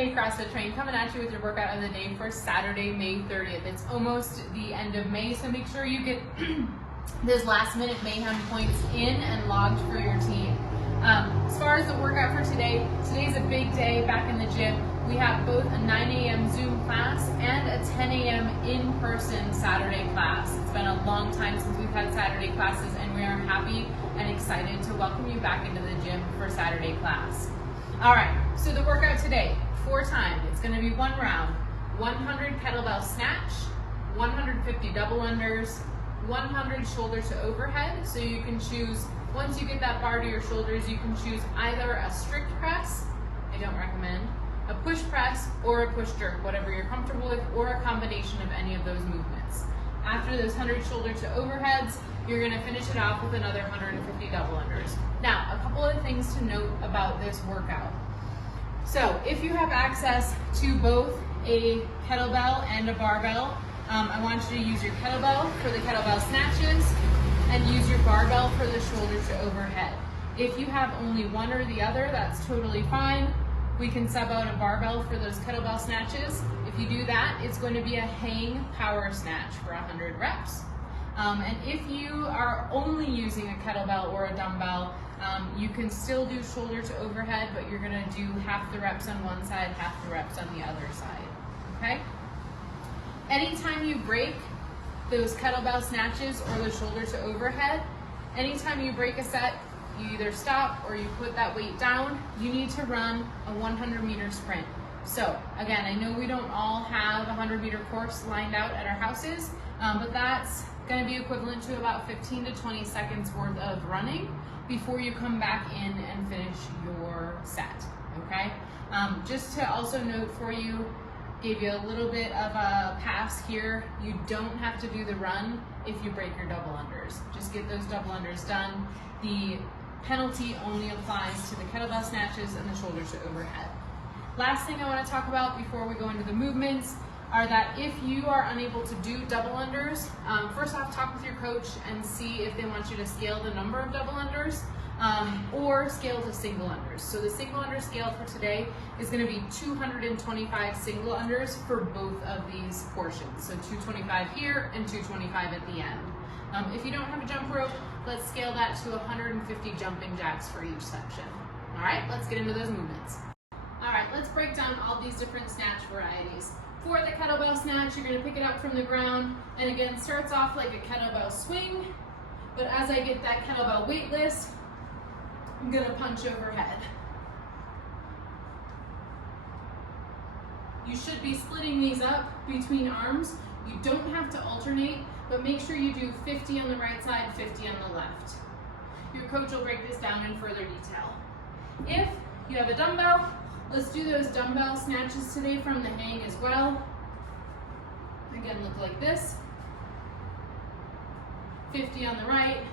Hey CrossFit Train, coming at you with your workout of the day for Saturday, May 30th. It's almost the end of May, so make sure you get those last minute mayhem points in and logged for your team. As far as the workout for today, today's a big day back in the gym. We have both a 9 a.m. Zoom class and a 10 a.m. in-person Saturday class. It's been a long time since we've had Saturday classes, and we are happy and excited to welcome you back into the gym for Saturday class. All right, so the workout today, 4 times. It's going to be 1 round, 100 kettlebell snatch, 150 double unders, 100 shoulder to overhead. So you can choose, once you get that bar to your shoulders, you can choose either a strict press, I don't recommend, a push press, or a push jerk, whatever you're comfortable with, or a combination of any of those movements. After those 100 shoulder to overheads, you're going to finish it off with another 150 double unders. Now, a couple of things to note about this workout. So if you have access to both a kettlebell and a barbell, I want you to use your kettlebell for the kettlebell snatches and use your barbell for the shoulder to overhead. If you have only one or the other, that's totally fine. We can sub out a barbell for those kettlebell snatches. If you do that, it's going to be a hang power snatch for 100 reps. And if you are only using a kettlebell or a dumbbell, you can still do shoulder to overhead, but you're going to do half the reps on one side, half the reps on the other side, okay? Anytime you break those kettlebell snatches or the shoulder to overhead, anytime you break a set, you either stop or you put that weight down, you need to run a 100-meter sprint. So again, I know we don't all have a 100-meter course lined out at our houses, but that's going to be equivalent to about 15 to 20 seconds worth of running before you come back in and finish your set, okay? Just to also note for you, gave you a little bit of a pass here. You don't have to do the run if you break your double unders. Just get those double unders done. The penalty only applies to the kettlebell snatches and the shoulder to overhead. Last thing I want to talk about before we go into the movements are that if you are unable to do double unders, first off, talk with your coach and see if they want you to scale the number of double unders or scale to single unders. So the single under scale for today is going to be 225 single unders for both of these portions. So 225 here and 225 at the end. If you don't have a jump rope, let's scale that to 150 jumping jacks for each section. All right, let's get into those movements. All right, let's break down all these different snatch varieties. For the kettlebell snatch, you're going to pick it up from the ground, and again, starts off like a kettlebell swing, but as I get that kettlebell weightless, I'm going to punch overhead. You should be splitting these up between arms. You don't have to alternate, but make sure you do 50 on the right side, 50 on the left. Your coach will break this down in further detail. If you have a dumbbell, let's do those dumbbell snatches today from the hang as well. Again, look like this. 50 on the right,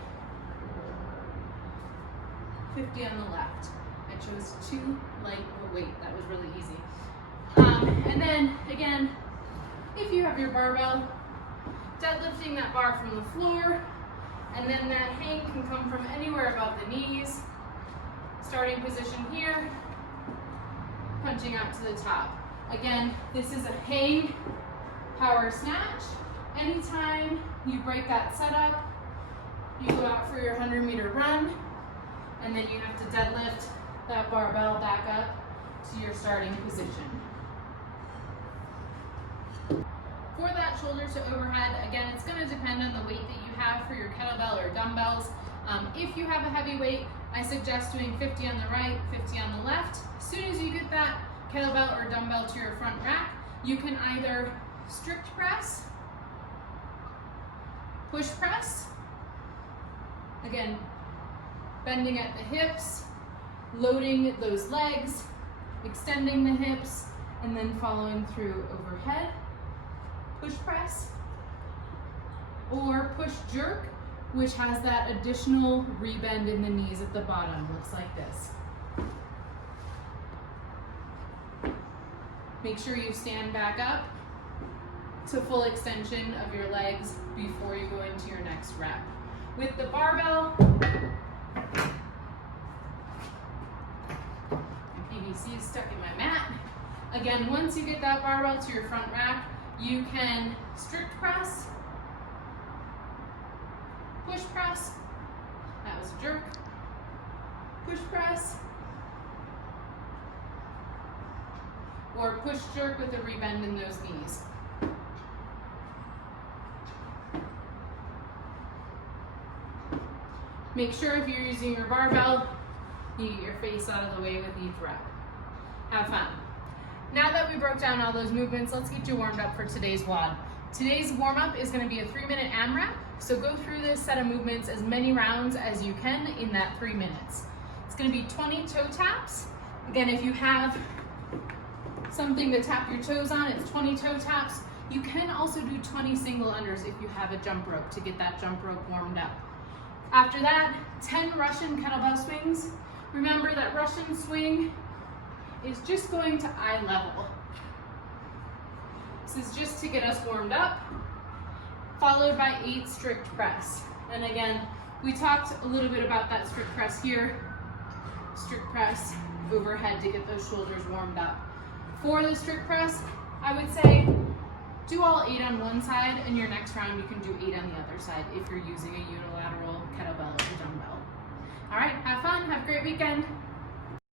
50 on the left. I chose too light of a weight. That was really easy. And then, again, if you have your barbell, deadlifting that bar from the floor, and then that hang can come from anywhere above the knees. Starting position here, punching out to the top. Again, this is a hang power snatch. Anytime you break that setup, you go out for your 100-meter run, and then you have to deadlift that barbell back up to your starting position. For that shoulder to overhead, again, it's going to depend on the weight that you have for your kettlebell or dumbbells. If you have a heavy weight, I suggest doing 50 on the right, 50 on the left. As soon as you get that kettlebell or dumbbell to your front rack, you can either strict press, push press, again, bending at the hips, loading those legs, extending the hips, and then following through overhead, push press, or push jerk, which has that additional rebend in the knees at the bottom. Looks like this. Make sure you stand back up to full extension of your legs before you go into your next rep. With the barbell, PVC is stuck in my mat. Again, once you get that barbell to your front rack, you can strict press, push press, that was a jerk, push press, or push jerk with a rebend in those knees. Make sure if you're using your barbell, you get your face out of the way with each rep. Have fun. Now that we broke down all those movements, let's get you warmed up for today's WOD. Today's warm-up is going to be a 3-minute AMRAP, so go through this set of movements as many rounds as you can in that 3 minutes. It's going to be 20 toe taps. Again, if you have something to tap your toes on, it's 20 toe taps. You can also do 20 single unders if you have a jump rope to get that jump rope warmed up. After that, 10 Russian kettlebell swings. Remember that Russian swing is just going to eye level. This is just to get us warmed up, followed by 8 strict press. And again, we talked a little bit about that strict press here. Strict press overhead to get those shoulders warmed up. For the strict press, I would say do all 8 on one side, and your next round you can do 8 on the other side if you're using a unilateral kettlebell or dumbbell. All right, have fun, have a great weekend.